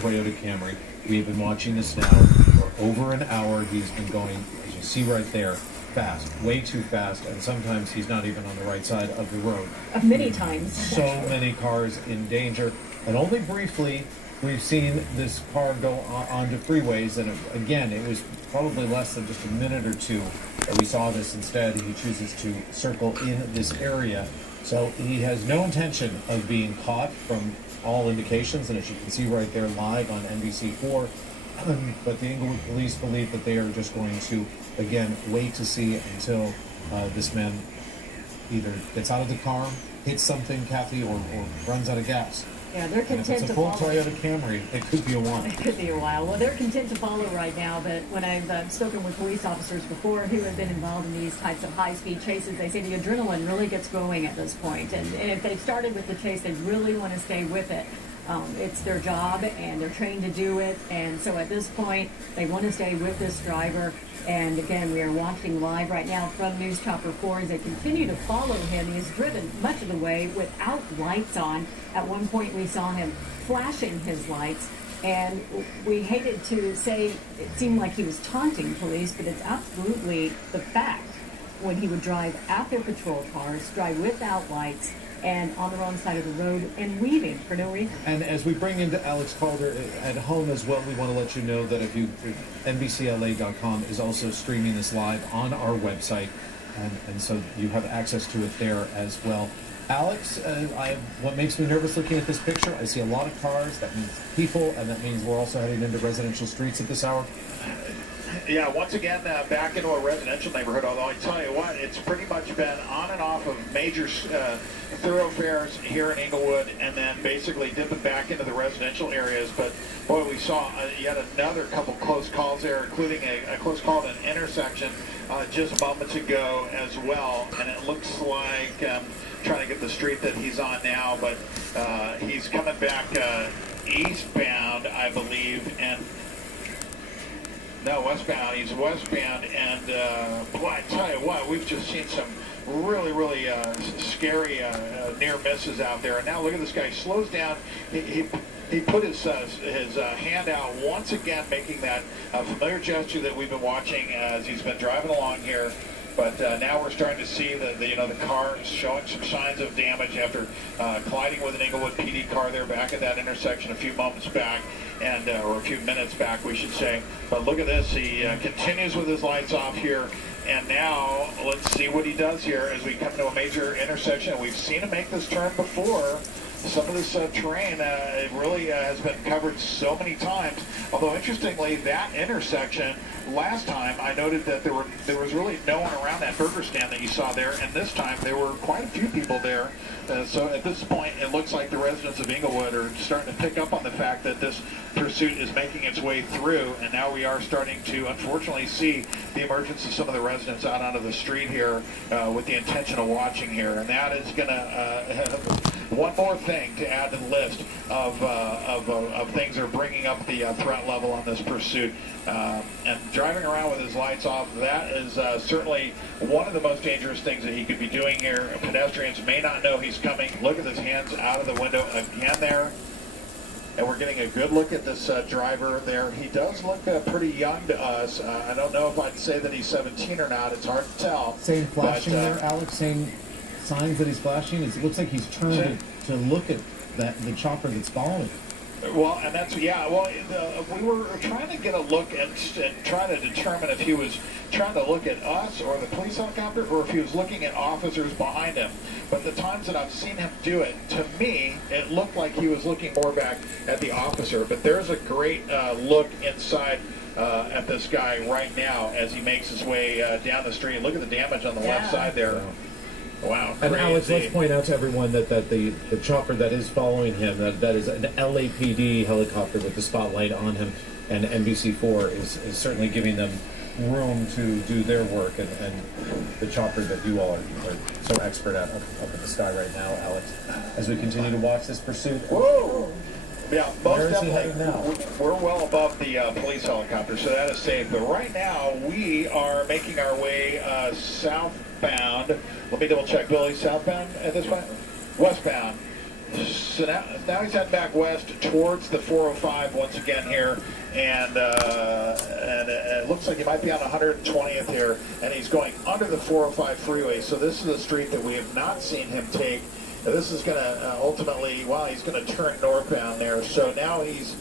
Toyota Camry. We have been watching this now for over an hour. He's been going, as you see right there, fast, way too fast, and sometimes he's not even on the right side of the road. Many times. So many cars in danger, and only briefly we've seen this car go onto freeways, and again, it was probably less than just a minute or two that we saw this. Instead, he chooses to circle in this area. So he has no intention of being caught from all indications, and as you can see right there live on NBC4, but the Inglewood police believe that they are just going to, again, wait to see until this man either gets out of the car, hits something, Kathy, or runs out of gas. Yeah, they're content to follow. It's a full Toyota Camry. It could be a while. It could be a while. Well, they're content to follow right now, but when I've spoken with police officers before who have been involved in these types of high-speed chases, they say the adrenaline really gets going at this point. And if they've started with the chase, they really want to stay with it. It's their job, and they're trained to do it. And so at this point, they want to stay with this driver. And again, we are watching live right now from News Chopper 4 as they continue to follow him. He has driven much of the way without lights on. At one point, we saw him flashing his lights. And we hated to say it seemed like he was taunting police, but it's absolutely the fact when he would drive at their patrol cars, drive without lights, and on the wrong side of the road and weaving for no reason. And as we bring into Alex Calder at home as well, we want to let you know that if NBCLA.com is also streaming this live on our website, and so you have access to it there as well. Alex, what makes me nervous looking at this picture, I see a lot of cars. That means people, and that means we're also heading into residential streets at this hour. Yeah, once again, back into a residential neighborhood, although I tell you what, it's pretty much been on and off of major thoroughfares here in Inglewood, and then basically dipping back into the residential areas. But, boy, we saw yet another couple close calls there, including a close call at an intersection just moments ago as well. And it looks like, trying to get the street that he's on now, but he's coming back eastbound, I believe, and no, westbound. He's westbound, and boy, I tell you what, we've just seen some really scary near misses out there. And now look at this guy. He slows down. He put his hand out once again, making that familiar gesture that we've been watching as he's been driving along here. But now we're starting to see the car is showing some signs of damage after colliding with an Inglewood PD car there back at that intersection a few moments back, and or a few minutes back, we should say. But look at this. He continues with his lights off here. And now let's see what he does here as we come to a major intersection. We've seen him make this turn before. Some of this terrain it really has been covered so many times. Although interestingly, that intersection last time I noted that there was really no one around that burger stand that you saw there, and this time there were quite a few people there. So at this point, it looks like the residents of Inglewood are starting to pick up on the fact that this pursuit is making its way through, and now we are starting to unfortunately see the emergence of some of the residents out onto the street here with the intention of watching here, and that is going to one more thing to add to the list of things that are bringing up the threat level on this pursuit. And driving around with his lights off, that is certainly one of the most dangerous things that he could be doing here. Pedestrians may not know he's coming. Look at his hands out of the window again there. And we're getting a good look at this driver there. He does look pretty young to us. I don't know if I'd say that he's 17 or not. It's hard to tell. Same flashing there, Alex? Same signs that he's flashing? It looks like he's turned to look at the chopper that's following. Well, and that's, yeah, well, we were trying to get a look and try to determine if he was trying to look at us or the police helicopter, or if he was looking at officers behind him. But the times that I've seen him do it, to me, it looked like he was looking more back at the officer. But there's a great look inside at this guy right now as he makes his way down the street. Look at the damage on the left side there. Wow. And Alex, let's point out to everyone that the chopper that is following him, that is an LAPD helicopter with the spotlight on him, and NBC4 is certainly giving them room to do their work, and the chopper that you all are so expert at up in the sky right now, Alex, as we continue to watch this pursuit. Whoa! Yeah, most definitely. Now? We're well above the police helicopter, so that is safe. But right now, we are making our way southbound. Let me double check, Billy. Southbound at this point? Westbound. So now he's heading back west towards the 405 once again here, and it looks like he might be on 120th here, and he's going under the 405 freeway. So this is a street that we have not seen him take. Now this is going to ultimately, well, he's going to turn northbound there. So now he's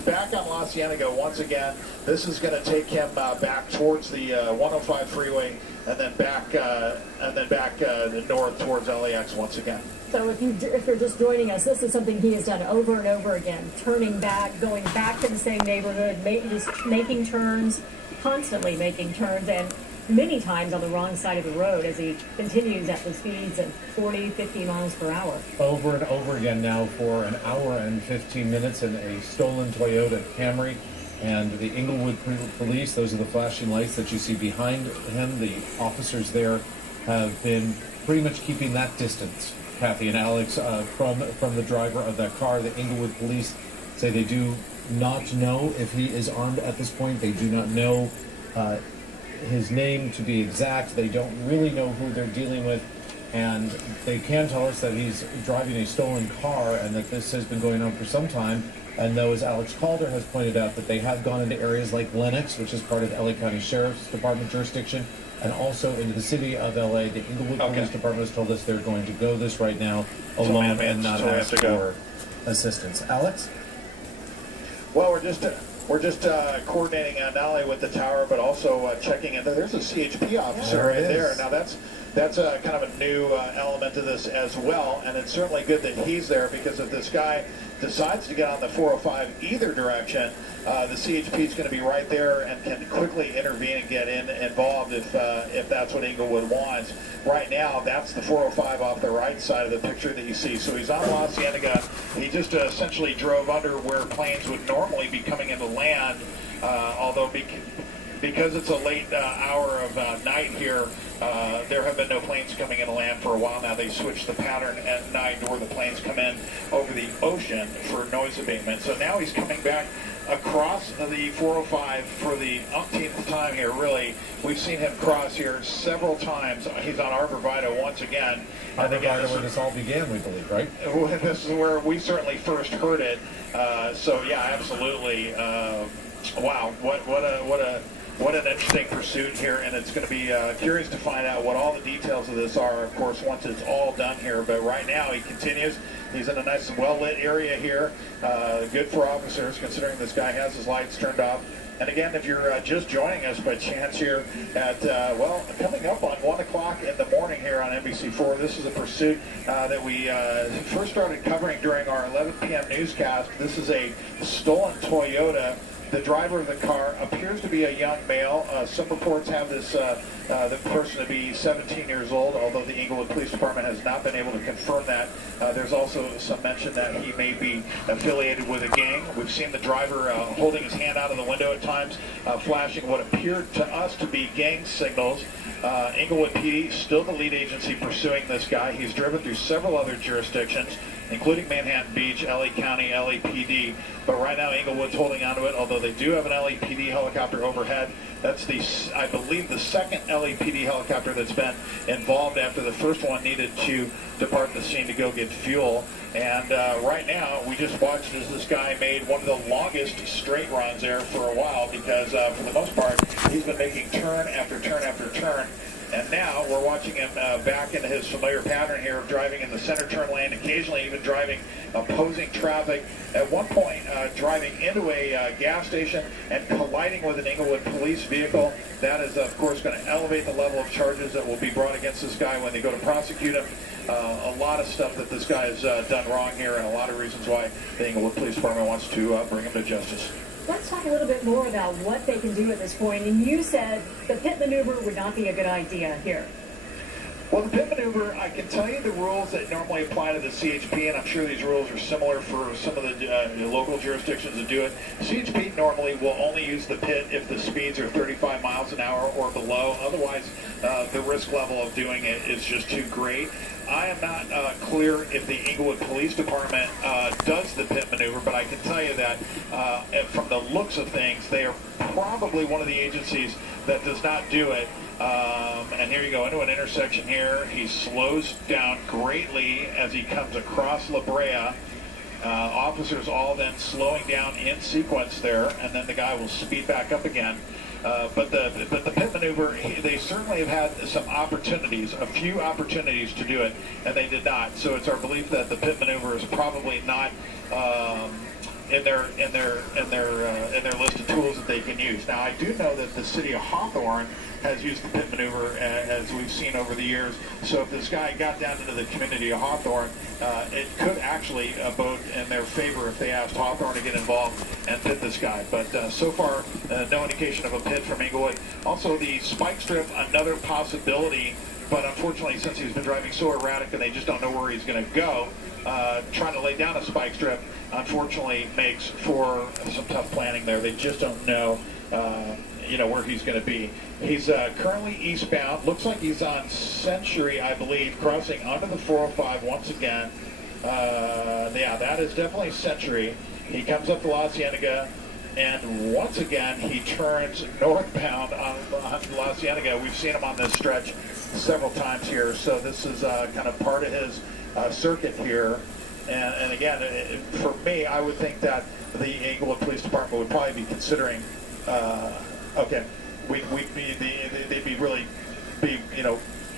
back on La Cienega once again. This is going to take him back towards the 105 freeway, and then back north towards LAX once again. So if you're just joining us, this is something he has done over and over again, turning back, going back to the same neighborhood, making turns, constantly making turns, and many times on the wrong side of the road as he continues at the speeds of 40, 50 miles per hour. Over and over again now for an hour and 15 minutes in a stolen Toyota Camry. And the Inglewood police, those are the flashing lights that you see behind him. The officers there have been pretty much keeping that distance, Kathy and Alex, from the driver of that car. The Inglewood police say they do not know if he is armed at this point. They do not know his name to be exact. They don't really know who they're dealing with. And they can tell us that he's driving a stolen car and that this has been going on for some time. And though, as Alex Calder has pointed out, that they have gone into areas like Lenox, which is part of the LA County Sheriff's Department jurisdiction, and also into the city of LA. The Inglewood Police Department has told us they're going to go this right now alone and not ask for assistance. Alex? Well, we're just coordinating not only with the tower, but also checking in. There's a CHP officer right there. Now that's kind of a new element to this as well, and it's certainly good that he's there, because if this guy decides to get on the 405 either direction, the CHP is going to be right there and can quickly intervene and get involved if that's what Inglewood wants. Right now, that's the 405 off the right side of the picture that you see. So he's on La Cienega. He just essentially drove under where planes would normally be coming into land, although because it's a late hour of night here, there have been no planes coming into land for a while now. They switched the pattern at night where the planes come in over the ocean for noise abatement. So now he's coming back across the 405 for the umpteenth time here, really. We've seen him cross here several times. He's on Arbor Vitae once again. Arbor Vitae, where this all began, we believe, right? This is where we certainly first heard it. So yeah, absolutely. Wow, what an interesting pursuit here, and it's going to be curious to find out what all the details of this are, of course, once it's all done here. But right now, he continues. He's in a nice, well-lit area here. Good for officers, considering this guy has his lights turned off. And again, if you're just joining us by chance here at, coming up on 1 o'clock in the morning here on NBC4, this is a pursuit that we first started covering during our 11 p.m. newscast. This is a stolen Toyota. The driver of the car appears to be a young male. Some reports have this the person to be 17 years old, although the Inglewood Police Department has not been able to confirm that. There's also some mention that he may be affiliated with a gang. We've seen the driver holding his hand out of the window at times, flashing what appeared to us to be gang signals. Inglewood PD, still the lead agency pursuing this guy. He's driven through several other jurisdictions, including Manhattan Beach, LA County, LAPD. But right now, Inglewood's holding onto it, although they do have an LAPD helicopter overhead. That's I believe, the second LAPD helicopter that's been involved after the first one needed to depart the scene to go get fuel. And right now, we just watched as this guy made one of the longest straight runs there for a while, because for the most part, he's been making turn after turn after turn. And now we're watching him back into his familiar pattern here of driving in the center turn lane, occasionally even driving opposing traffic. At one point, driving into a gas station and colliding with an Inglewood police vehicle. That is, of course, going to elevate the level of charges that will be brought against this guy when they go to prosecute him. A lot of stuff that this guy has done wrong here, and a lot of reasons why the Inglewood Police Department wants to bring him to justice. Let's talk a little bit more about what they can do at this point. And you said the pit maneuver would not be a good idea here. Well, the pit maneuver, I can tell you the rules that normally apply to the CHP, and I'm sure these rules are similar for some of the local jurisdictions that do it. CHP normally will only use the pit if the speeds are 35 miles an hour or below. Otherwise, the risk level of doing it is just too great. I am not clear if the Inglewood Police Department does the pit maneuver, but I can tell you that from the looks of things, they are probably one of the agencies that does not do it. And here you go into an intersection here. He slows down greatly as he comes across La Brea. Officers all then slowing down in sequence there, and then the guy will speed back up again. But the pit maneuver, they certainly have had some opportunities, a few opportunities to do it, and they did not. So it's our belief that the pit maneuver is probably not in their list of tools that they can use. Now, I do know that the city of Hawthorne has used the pit maneuver, as we've seen over the years. So if this guy got down into the community of Hawthorne, it could actually vote in their favor if they asked Hawthorne to get involved and pit this guy. But so far, no indication of a pit from Inglewood. Also, the spike strip, another possibility, but unfortunately, since he's been driving so erratic and they just don't know where he's going to go, trying to lay down a spike strip, unfortunately, makes for some tough planning there. They just don't know where he's going to be. He's currently eastbound. Looks like he's on Century, I believe, crossing onto the 405 once again. Yeah, that is definitely Century. He comes up to La Cienega, and once again, he turns northbound on La Cienega. We've seen him on this stretch several times here, so this is kind of part of his circuit here. And again, for me, I would think that the Inglewood Police Department would probably be considering, they'd be really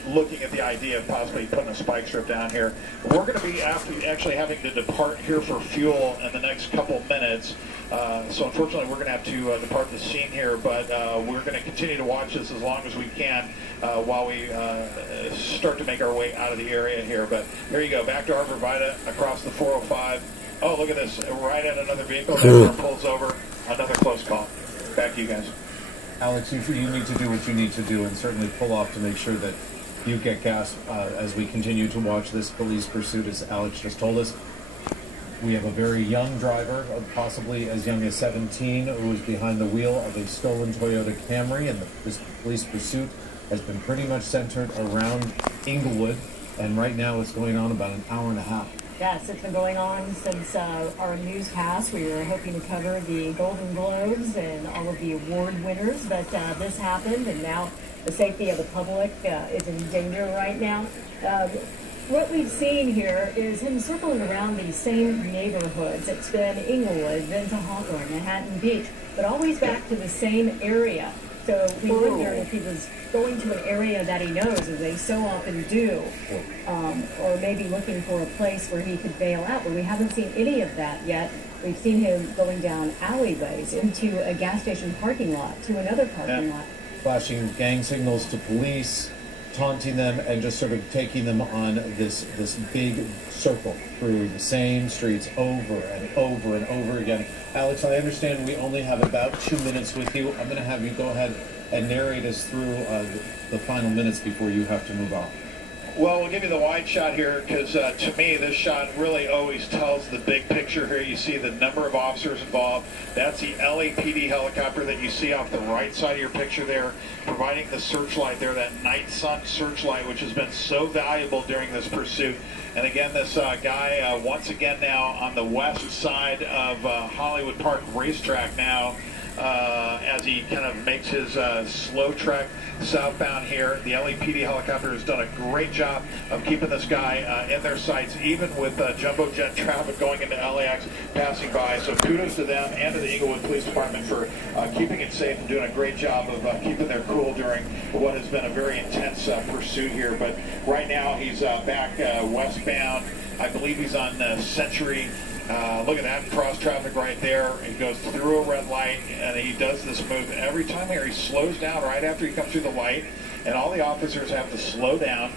looking at the idea of possibly putting a spike strip down here. We're going to be actually having to depart here for fuel in the next couple minutes. So unfortunately, we're going to have to depart the scene here, but we're going to continue to watch this as long as we can while we start to make our way out of the area here. But here you go, back to Arborvitae, across the 405. Oh, look at this, right at another vehicle that pulls over. Another close call. Back to you guys. Alex, you need to do what you need to do and certainly pull off to make sure that you get gas as we continue to watch this police pursuit, as Alex just told us. We have a very young driver, possibly as young as 17, who is behind the wheel of a stolen Toyota Camry, and this police pursuit has been pretty much centered around Inglewood, and right now it's going on about an hour and a half. Yes, it's been going on since our newscast. We were hoping to cover the Golden Globes and all of the award winners, but this happened, and now the safety of the public is in danger right now. What we've seen here is him circling around these same neighborhoods. It's been Inglewood, then to Hawthorne, Manhattan Beach, but always back to the same area. So we wonder if he was going to an area that he knows, as they so often do, or maybe looking for a place where he could bail out, but we haven't seen any of that yet. We've seen him going down alleyways into a gas station parking lot, to another parking lot. Flashing gang signals to police, taunting them, and just sort of taking them on this big circle through the same streets over and over and over again. Alex, I understand we only have about 2 minutes with you. I'm going to have you go ahead and narrate us through the final minutes before you have to move on. Well, we'll give you the wide shot here because to me this shot really always tells the big picture here. You see the number of officers involved. That's the LAPD helicopter that you see off the right side of your picture there, providing the searchlight there, that night sun searchlight, which has been so valuable during this pursuit. And again, this guy once again now on the west side of Hollywood Park Racetrack now, as he kind of makes his slow trek southbound here. The LAPD helicopter has done a great job of keeping this guy in their sights, even with jumbo jet traffic going into LAX passing by. So kudos to them and to the Inglewood Police Department for keeping it safe and doing a great job of keeping their cool during what has been a very intense pursuit here. But right now he's back westbound. I believe he's on Century. Look at that cross traffic right there. He goes through a red light, and he does this move every time here. He slows down right after he comes through the light, and all the officers have to slow down.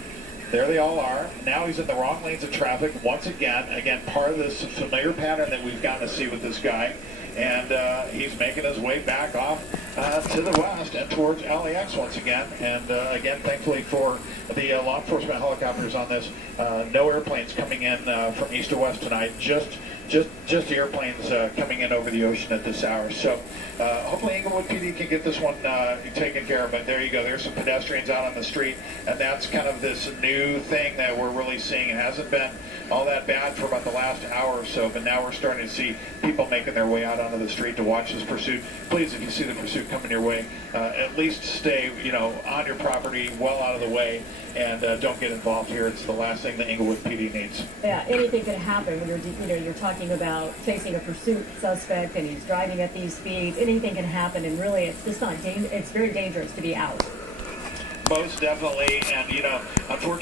There they all are. Now he's in the wrong lanes of traffic once again. Again, part of this familiar pattern that we've gotten to see with this guy. And he's making his way back off to the west and towards LAX once again. And again, thankfully for the law enforcement helicopters on this, no airplanes coming in from east or west tonight, just just airplanes coming in over the ocean at this hour. So hopefully Inglewood PD can get this one taken care of. But there you go. There's some pedestrians out on the street, and that's kind of this new thing that we're really seeing. It hasn't been all that bad for about the last hour or so, but now we're starting to see people making their way out onto the street to watch this pursuit. Please, if you see the pursuit coming your way, at least stay, on your property, well out of the way, and don't get involved here. It's the last thing the Inglewood PD needs. Yeah, anything can happen when you're talking about chasing a pursuit suspect and he's driving at these speeds. Anything can happen, and really, it's just not. It's very dangerous to be out. Most definitely, and unfortunately.